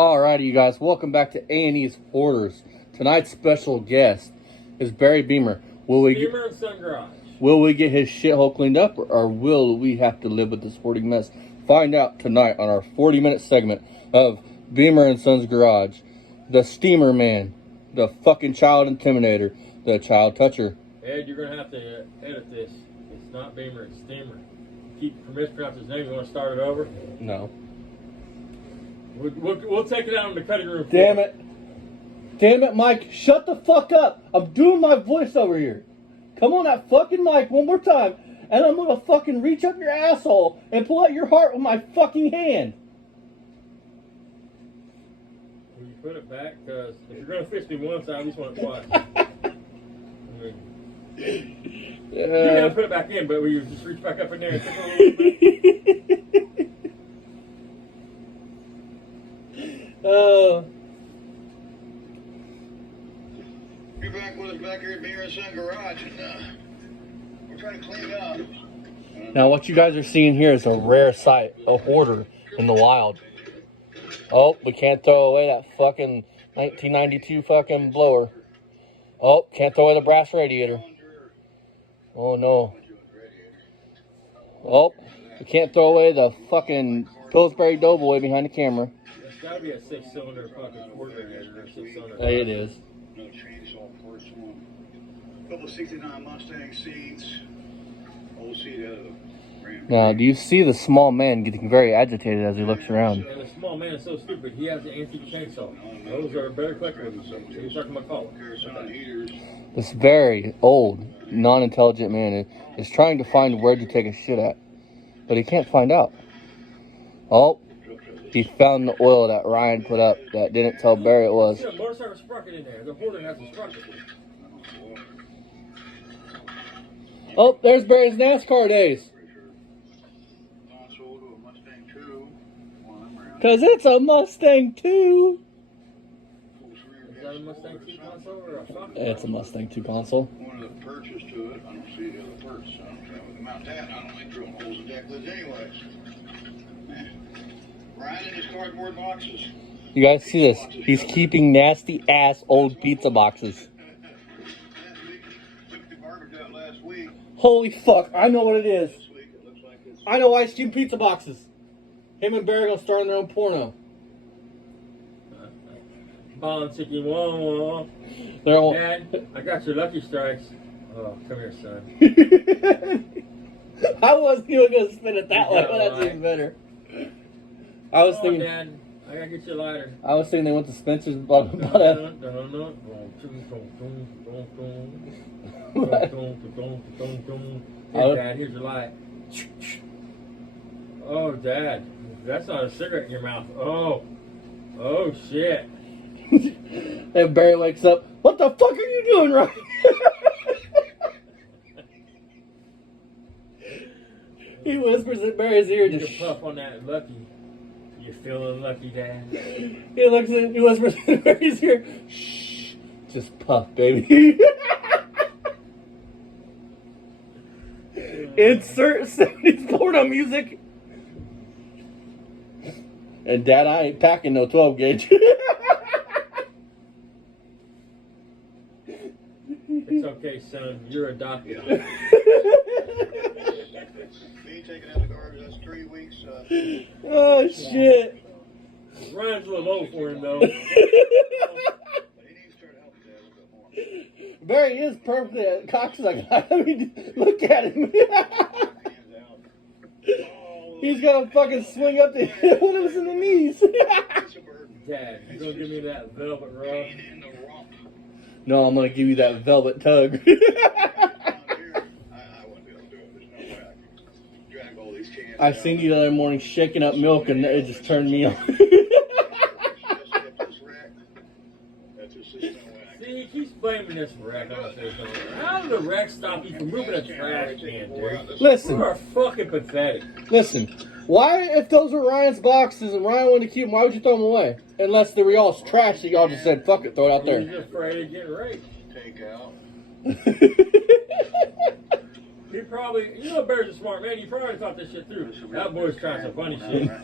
Alrighty, you guys, welcome back to A&E's Hoarders. Tonight's special guest is Barry Beamer. Beamer and Son Garage. Will we get his shithole cleaned up, or will we have to live with this hoarding mess? Find out tonight on our 40-minute segment of Beamer and Son's Garage. The Steamer Man, the fucking child intimidator, the child toucher. Ed, you're going to have to edit this. It's not Beamer, it's Steamer. Keep mispronouncing his name. You want to start it over? No. We'll take it out in the cutting room. Damn it. Damn it, Mike. Shut the fuck up. I'm doing my voice over here. Come on that fucking mic one more time, and I'm going to fucking reach up your asshole and pull out your heart with my fucking hand. Will you put it back? Because if you're going to fish me once, I at least want it twice. You gotta put it back in, but will you just reach back up in there and take it a little bit? You're back with us back here at Beamer and Son Garage, and we're trying to clean it up. Now, what you guys are seeing here is a rare sight, a hoarder in the wild. Oh, we can't throw away that fucking 1992 fucking blower. Oh, can't throw away the brass radiator. Oh, no. Oh, we can't throw away the fucking Pillsbury Doughboy behind the camera. It's gotta be a 6-cylinder fucking quarter or a 6-cylinder. Hey, it is. No chainsaw first one. Couple of 69 Mustang seats. Old seat out of the Ram. Now, do you see the small man getting very agitated as he looks around? And the small man is so stupid, he has an antique chainsaw. Those are better collectibles. He's talking about color. This very old, non-intelligent man is trying to find where to take a shit at, but he can't find out. Oh, he found the oil that Ryan put up that didn't tell Barry it was. Yeah, motorcycle sprocket in there. The hoarder has a sprocket. Oh, there's Barry's NASCAR days. Because it's a Mustang 2. Is that a Mustang 2 console or a Fox? It's a Mustang 2 console. One of the purchase to it. I don't see the other purchase. I don't know with the mount that. I don't like drilling holes in deck lids anyways. Ryan in his cardboard boxes. You guys see this? He's keeping nasty ass old pizza boxes. Took the garbage out last week. Holy fuck, I know what it is. This week it looks like it's I know why he's keeping pizza boxes. Him and Barry gonna start on their own porno. Bond chicken, whoa. They're all... Dad, I got your Lucky Strikes. Oh, come here, son. I wasn't even gonna spin it that way, but that's even better. I was thinking, Dad, I gotta get you a lighter. I was thinking they went to Spencer's, but Hey, Dad, here's your light. Oh, Dad, that's not a cigarette in your mouth. Oh shit. And Barry wakes up. What the fuck are you doing, Ryan? He whispers in Barry's ear, You just can puff on that Lucky. You feeling lucky, Dad? He whispers in Barry's ear, shh, just puff, baby. Insert 70s porno music. And Dad, I ain't packing no 12 gauge. It's okay, son. You're adopted. me taking out the garbage. That's 3 weeks. Oh, shit. Ryan's a little low for him, though. He needs to try to help his dad a little bit more. Barry is perfectly cocksucker. I mean, look at him. Hands out. He's gonna fucking swing up to hit one of us in the knees. It's a burden. Dad, you gonna give me that velvet rub? Pain in the rump. No, I'm gonna give you that velvet tug. Down here, I wouldn't be able to do it. There's no way I can drag all these cans I down. seen you the other morning shaking up milk and it just turned me on. That's just no way I can. See, he keeps blaming this wreck on us. How did the wreck stop you from moving a trash can, dude? Listen, You are fucking pathetic. listen. Why, if those were Ryan's boxes and Ryan wanted to keep them, why would you throw them away? Unless they were y'all's trash that y'all just said, fuck it, throw it out He's there. afraid of getting raped. Take out. He probably, you know, Bear's a smart man. He probably thought this shit through. That boy's trying some funny shit.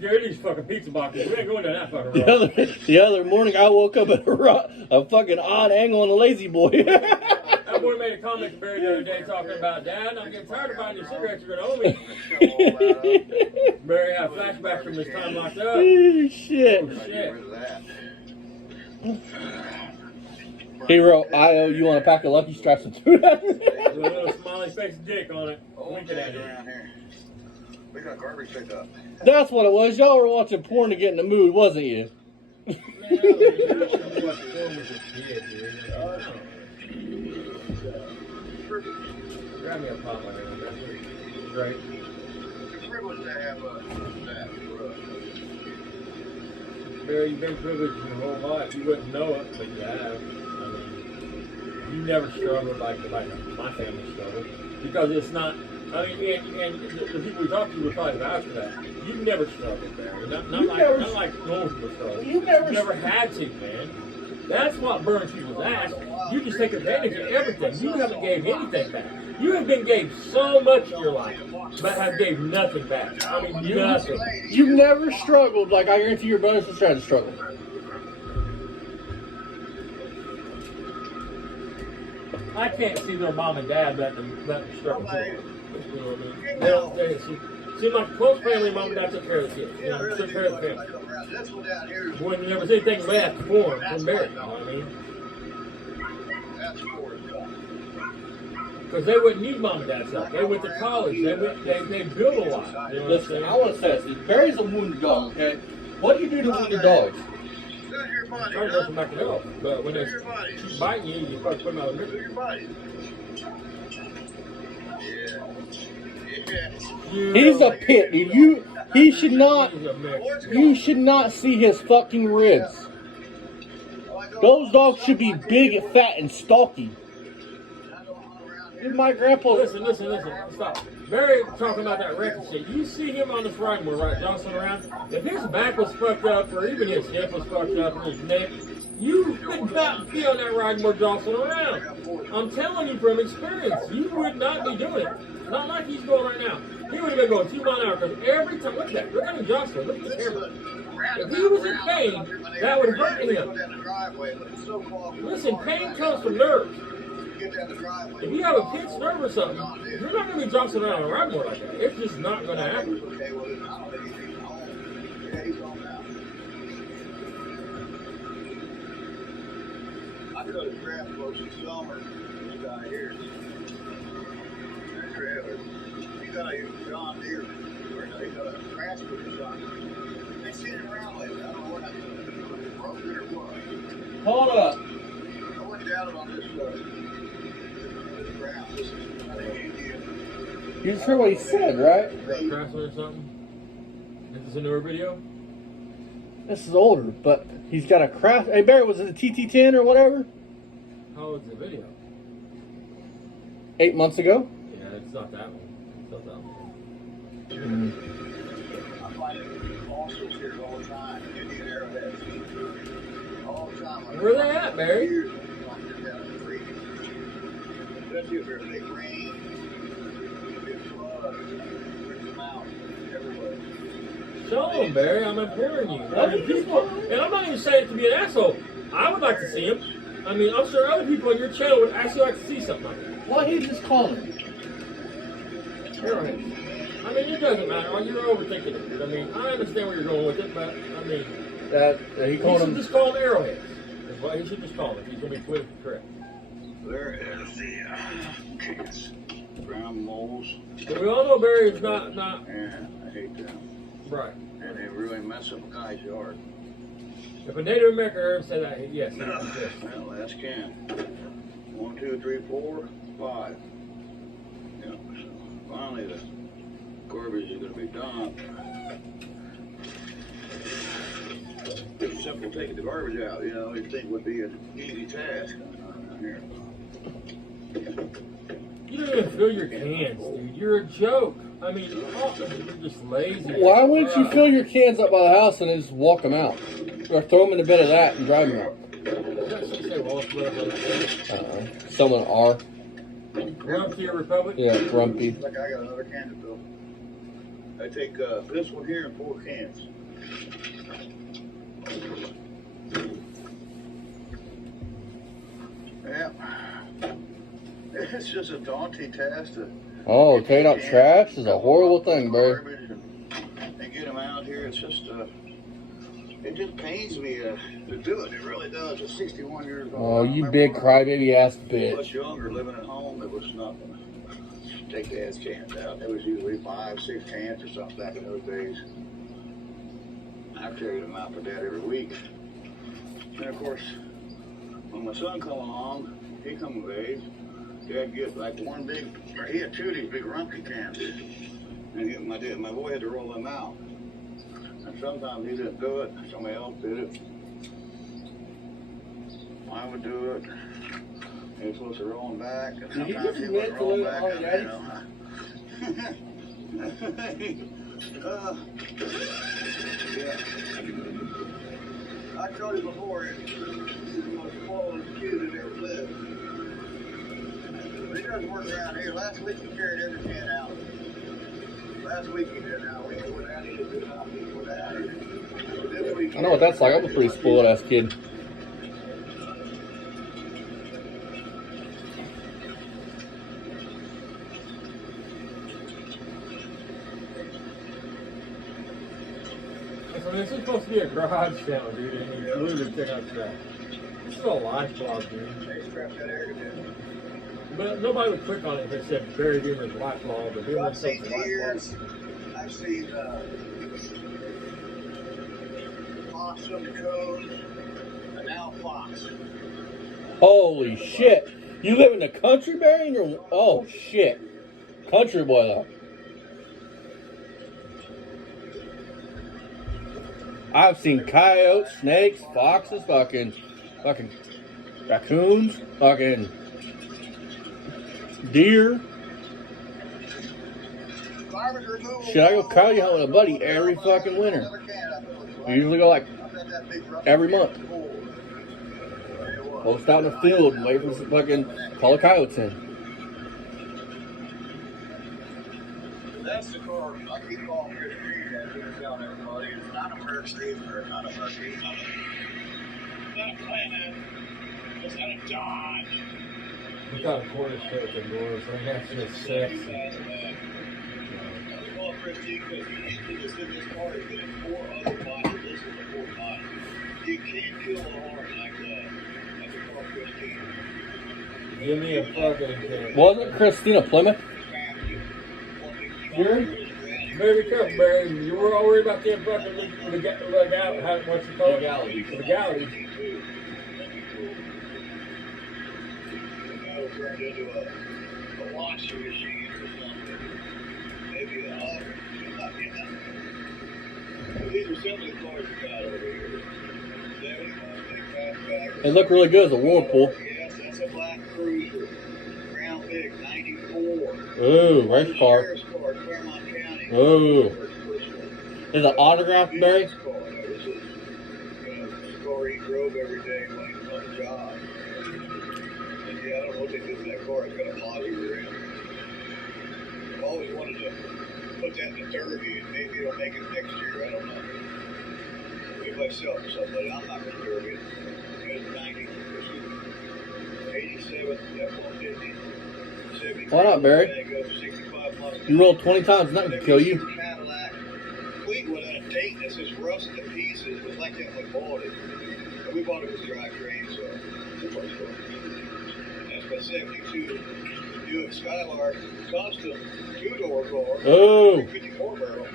Dude, these fucking pizza boxes. We ain't going down that fucking road. The other morning, I woke up at a fucking odd angle on the lazy boy. That boy made a comment to Barry the other day talking about, Dad, I'm getting tired of buying these cigarettes. You're going to owe me. Barry had flashbacks from his time locked up. Oh, shit. Oh, shit. He wrote, I owe you on a pack of Lucky Strikes with $2. With a little smiley face dick on it. Winking at it. We got garbage picked up. That's what it was. Y'all were watching porn to get in the mood, wasn't you? Man, I was watching porn with this kid, dude. Grab me a pop on it. That's great. It's privileged to have that for us. Barry, you've been privileged your whole life. You wouldn't know it, but you have. I mean, you never struggled like my family struggled. Because it's not, I mean, and the people we talk to will probably vouch for that. You've never struggled, Barry. Not like normal people struggle. You never had to, man. That's what burns people's ass. You just take advantage of everything. You haven't gave anything back. You have been gave so much in your life, but have gave nothing back. I mean, nothing. You never struggled like I guarantee your brothers was trying to struggle. I can't see their mom and dad letting them struggle. You know, they seem like a close family. Mom and dad took care of the kids. You know, took care of the family. When there was anything left for them from Barry, you know what I mean? Because they wouldn't need mom and dad's help. They went to college. They built a lot. You know Listen, I want to say this. Barry's a wounded dog, okay? What do you do to wounded dogs? I don't know if back it up, but when they keep biting you, you probably put them out of the He's a pit, dude. You should not see his fucking ribs. Those dogs should be big and fat and stalky. Dude, my grandpa. Listen. Stop. Barry talking about that record shit. You see him on this riding wheel, right, jostling around. If his back was fucked up, or even his hip was fucked up, or his neck, you would not be on that riding wheel jostling around. I'm telling you from experience, you would not be doing it. Not like he's going right now. He would have been going 2 miles an hour because every time, look at that, look at him jostling, look at the camera. If he was in pain, that would hurt him. Listen, pain comes from nerves. If you have a pinched nerve or something, you're not going to be jostling around on a ride more like that. It's just not going to happen. I go to craft close in summer. This guy here, that trailer, he got a John Deere, or no, he got a crash with his son. They seen it around lately. I don't know what happened. Broke it or what. Hold up. I went down on this ground. This is You just heard what he said, right? Craftsman or something? Is this a newer video? This is older, but he's got a craft. Hey, Barry, was it a TT10 or whatever? How old is the video? 8 months ago. Yeah, it's not that one. It's not that one. I find it fossils here all the time. Indian arrowheads. All the time. Where they at, Barry? Especially if there's a big rain, big flood, brings them out everywhere. Show them, Barry. I'm imploring you. I mean, people, and I'm not even saying it to be an asshole. I would like to see them. I mean, I'm sure other people on your channel would actually like to see something like that. Why he just calling him? Arrowheads. I mean, it doesn't matter. You're overthinking it. I mean, I understand where you're going with it, but I mean, He he called should him. just call them arrowheads. That's what he should just call them. He's going to be politically correct. There is the kids, ground moles, But we all know Barry is not and I hate them. right. And they really mess up a guy's yard. If a Native American heard him say that, yes, he would be pissed. Well, last can. 1, 2, 3, 4, 5. Yeah, so finally the garbage is going to be dumped. It's simple taking the garbage out, you know, you'd think would be an easy task. Here. You don't even fill your cans, dude. You're a joke. I mean, you're just lazy. Why wouldn't you fill your cans up by the house and then just walk them out? Or throw them in a bed of that and drive them out? Does that say Wallace Brothers on that thing? Someone are. Rumpy Republic? Yeah, Grumpy. Like I got another can to fill. I take this one here and 4 cans. Yeah. It's just a daunting task to Oh, taking out trash is a horrible thing, Barry. and get them out here. It's just it just pains me to do it. It really does. At 61 years old. Oh, you big crybaby ass Much bitch. younger, living at home, it was nothing. Take the ass cans out. It was usually 5, 6 cans or something back in those days. I carried them out for Dad every week. And of course, when my son come along, he come of age. Dad get like one big, or he had 2 of these big rumpy cans. And my boy had to roll them out. And sometimes he didn't do it, somebody else did it. I would do it. He was supposed to roll them back, and Did you sometimes just he admit would to roll living back. on And, Daddy? Yeah. I told you before, he's the most spoiled kid that ever lived. He doesn't work around here. Last week he carried every can out. Last week he did. Now we went out here to do nothing. He went out here. This week I know what that's like. I'm a pretty spoiled ass kid. So this is supposed to be a garage sale, dude, and you literally pick up trash. This is a life blog, dude. They strapped that air conditioner. But nobody would click on it if it said Barry Beamer's life blog, but Beamer's I've seen life deers. blog. I've seen possum, coon, and now fox. Holy shit. You live in the country, Barry? And you're, oh shit. Country boy though. I've seen coyotes, snakes, foxes, fucking raccoons, fucking deer. Shit, I go coyote hunt with a buddy every fucking winter. We usually go like every month. Post out in the field and wait for some fucking call the coyotes in. That's the car. I keep calling Chris Green and telling everybody it's not a Mercedes or not a Mercedes. Not a Planet. It's not a Dodge. We got a quarter straight at the doors, so that's just sexy. I call Chris G because he was in this car. He's been in 4 other bodies. This is the 4th body. You can't kill a horse like that. That's a car Chris G. Give me a fucking thing. Wasn't Christina Plymouth? Here? Barry, come, Barry. You were all worried about them fucking what's it called? Legalities. Legalities. Turned into a washing machine or something. Maybe an oven. But these are some of the cars we got over here. 71 big fastback. It looked really good as a whirlpool. Yes, that's a black cruiser. Crown Vic 94. Ooh, race car. Sheriff's car, Claremont County. Ooh. Is it autographed, Barry? This is, the car he drove every day when he was on the job. And yeah, I don't know what they did with that car. It's got a Mozzie rear end. I've always wanted to put that in the Derby, and maybe it'll make it next year. I don't know. If I sell it to somebody, I'm not going to Derby it. It's 90. 87, F-150. 70. Why not, Barry? 65 months. You roll 20 times, nothing can kill you. Cadillac Fleetwood had a date that's just rusted to pieces. It was like that when we bought it. And we bought it with drivetrain, so that's my 72 Buick Skylark custom 2-door car. Oh. 54 barrel.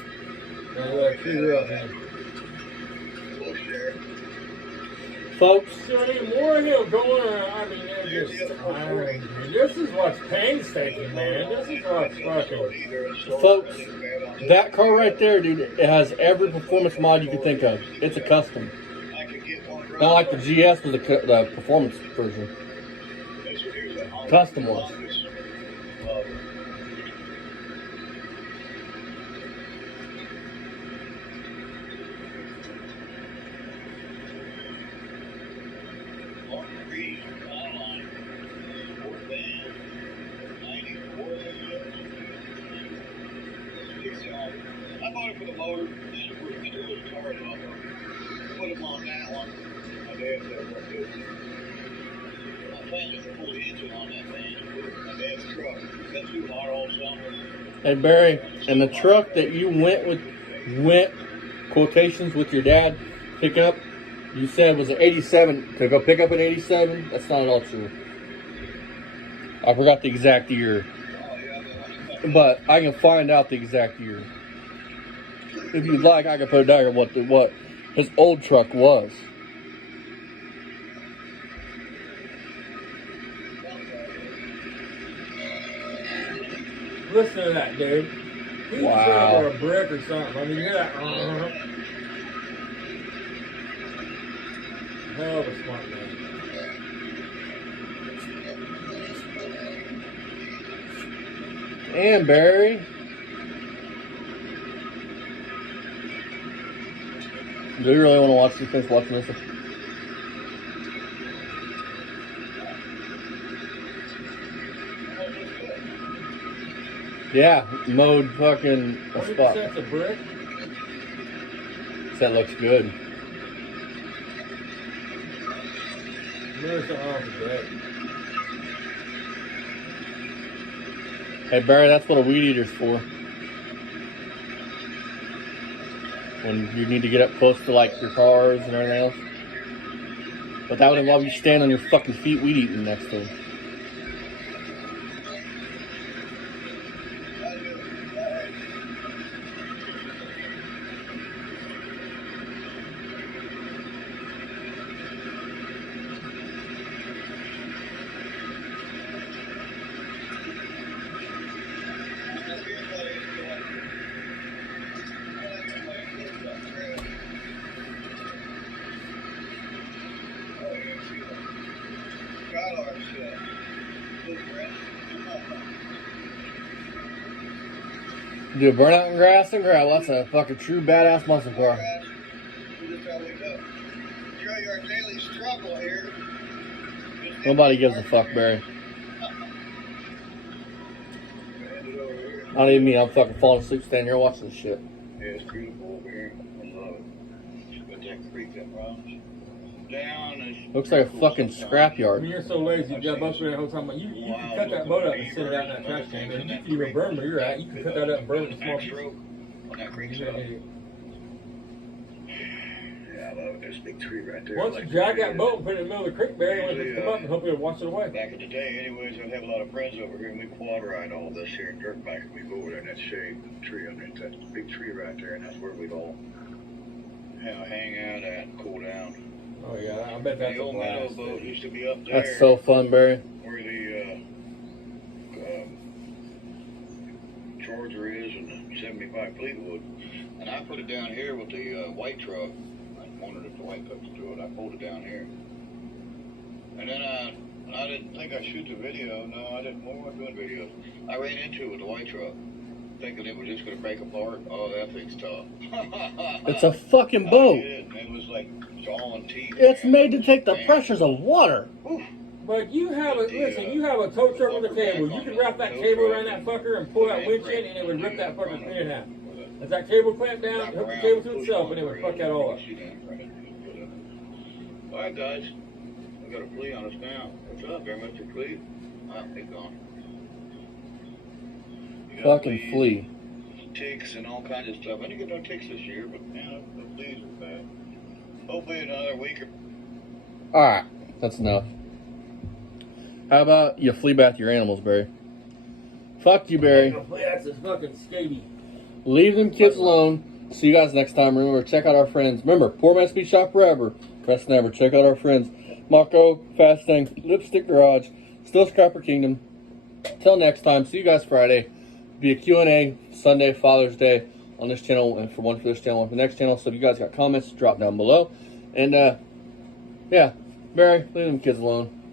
Bush there. Folks, So I mean, more of him going around, I mean, they're just tiring. This is what's painstaking, man. This is what's fucking. folks, that car right there, dude, it has every performance mod you can think of. It's a custom. Not like the GS was the performance version. Custom one. I bought it for the motor. Just to put his cars on. Put him on that one. My dad said, "What good?" My plan is to pull the engine on that thing and put it in my dad's truck. That's too hot all summer. Hey Barry, and the truck that you went quotations with your dad pick up, you said was an 87 to go pick up an 87. That's not at all true. I forgot the exact year, but I can find out the exact year. If you'd like, I can put down what his old truck was. Listen to that, dude. He's Wow. over a brick or something. I mean, you hear that? Hell of a smart man. And Barry. Do you really want to watch this? Finish watching this? Yeah, mowed fucking a 20 spot. sets of brick. That looks good. There's something off the deck. Hey Barry, that's what a weed eater's for. When you need to get up close to like your cars and everything else. But that would involve you standing on your fucking feet weed eating next to him. Do a burnout in grass and gravel. That's a fucking true badass muscle car. Nobody gives a fuck, Barry. Not even me. I'm fucking falling asleep standing here watching this shit. Yeah, it's beautiful over here. I love it. Got that creek that runs down. Looks like a fucking scrapyard. I mean, you're so lazy. You got boats there the whole time. You can cut that boat up and sit it out in that trash can. And you can even burn where you're at. You can cut that up and burn it in small pieces. On that creek side. Yeah, I love it. There's a big tree right there. Once you drag that boat and put it in the middle of the creek, Barry, when it come up and hope it'll wash it away. Back in the day, anyways, I'd have a lot of friends over here, and we quad ride all this here in dirt bike, and we go over there in that shade tree underneath that big tree right there, and that's where we'd all hang out at and cool down. Oh yeah, I bet that's the a old meadow blast. boat used to be up there. That's so fun, Barry. Where the Georgia is and the 75 Fleetwood. And I put it down here with the white truck. I wondered if the white truck could do it. I pulled it down here. And then I didn't think I'd shoot the video. No, I didn't. What was I doing videos? I ran into it with the white truck, thinking it was just going to break apart. Oh, that thing's tough. It's a fucking boat. It was like jaw and teeth. It's made to take the pressures of water. But you have you have a tow truck with a cable. You can wrap that cable around that fucker and pull that winch in and it would rip that fucker clean in half. As that cable clamped down, hook the cable to itself and it would fuck that all up. Alright guys, we got a flea on us now. What's up there, Mr. Flea? Oh, he's gone. Fucking flea. Ticks and all kinds of stuff. I didn't get no ticks this year, but man, the fleas are bad. Hopefully another week or... Alright, that's enough. How about you flea bath your animals, Barry? Fuck you, Barry. That's just fucking scaby. Leave them kids alone. See you guys next time. Remember, check out our friends. Remember, Poor Man's Speed Shop forever. Best never. Check out our friends. Mako, Fast Tank, Lipstick Garage, Still Scrapper Kingdom. Till next time. See you guys Friday. Be a Q&A Sunday, Father's Day on this channel. And for one for this channel, one for the next channel. So if you guys got comments, drop down below. And, yeah. Barry, leave them kids alone.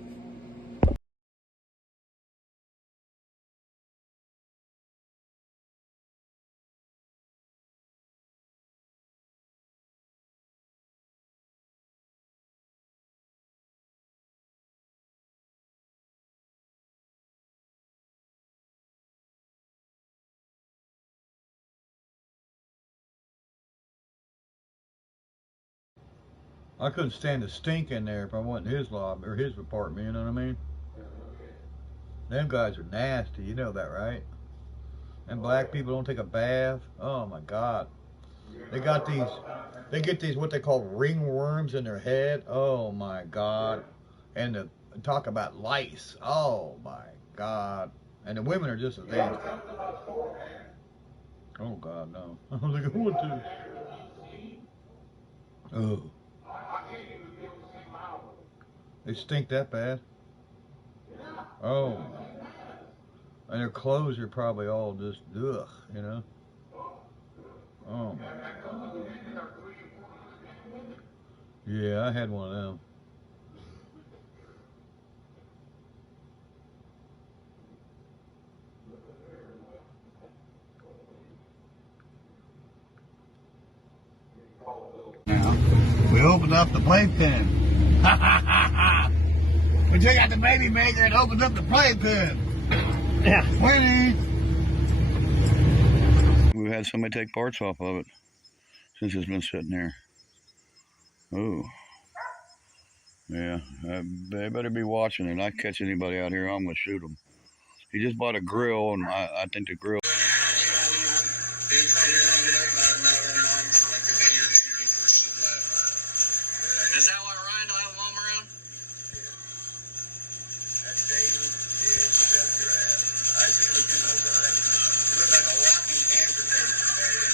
I couldn't stand the stink in there if I went in his lobby or his apartment, you know what I mean? Them guys are nasty, you know that, right? And black people don't take a bath. Oh my God. They got these, they get these what they call ringworms in their head. Oh my God. And talk about lice. Oh my God. And the women are just as nasty. Oh God, no. I was like, who would do? Oh. They stink that bad. Oh. And their clothes are probably all just ugh, you know. Oh my God. Yeah, I had one of them. Now, we opened up the playpen. We took out the baby maker and opened up the playpen. Yeah. Winnie. We've had somebody take parts off of it since it's been sitting there. Oh. Yeah, they better be watching it. I catch anybody out here, I'm gonna shoot them. He just bought a grill, and I think the grill. Is that why Ryan don't have a mom around? That's David. Yeah, it's just grass. I see what you know, Brian. You look like a walking amputation, baby.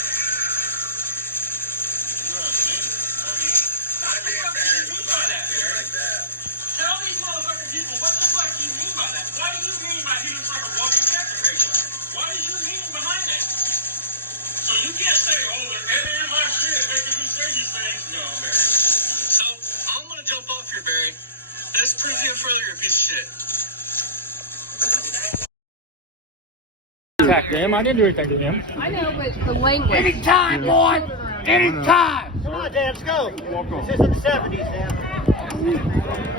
I'd be embarrassed about that, like that. Tell these motherfucking people, what the fuck do you mean by that? What do you mean by he looks like a walking amputation? What is your meaning behind that? So you can't say, oh, they're editing my shit, making me say these things. No, Barry. So I'm gonna jump off here, Barry. Let's prove you further, you're a piece of shit. Attack them. I didn't do anything to him. I know, but the language. Anytime, boy! Anytime! Come on, Dad, let's go. This is in the 70s, Dad.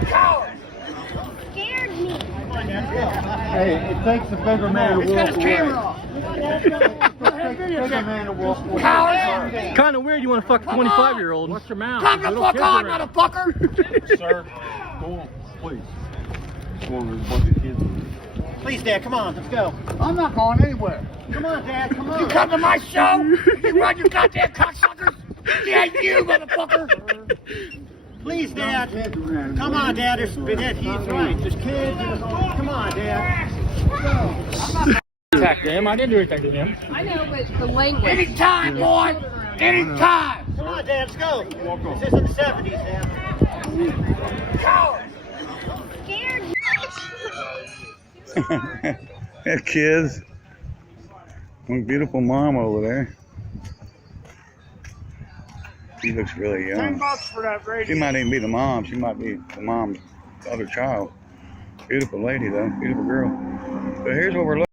Coward! Scared me. Come on, Dad, let's go. Hey, it takes a bigger man to He's got walk his camera off. Coward! Kind of weird you want to fuck a 25-year-old. What's your mouth? Come the Little fuck kids on, around. motherfucker! Sir, go on, please. Go on, there's a bunch of kids. Please, Dad, come on, let's go. I'm not going anywhere. Come on, Dad, come on. You come to my show? You run your goddamn cocksuckers? Yeah, you, motherfucker! Please, Dad. Come on, Dad. He's right. There's kids. Come on, Dad. Attack them. I didn't do anything to him. I know, but the language. Anytime, boy! Anytime! Come on, Dad, let's go. This is in the 70s, Dad. Coward! Scared me. Yeah, kids. One beautiful mom over there. She looks really young. $10 for that radio. She might even be the mom. She might be the mom's other child. Beautiful lady, though. Beautiful girl. So here's what we're looking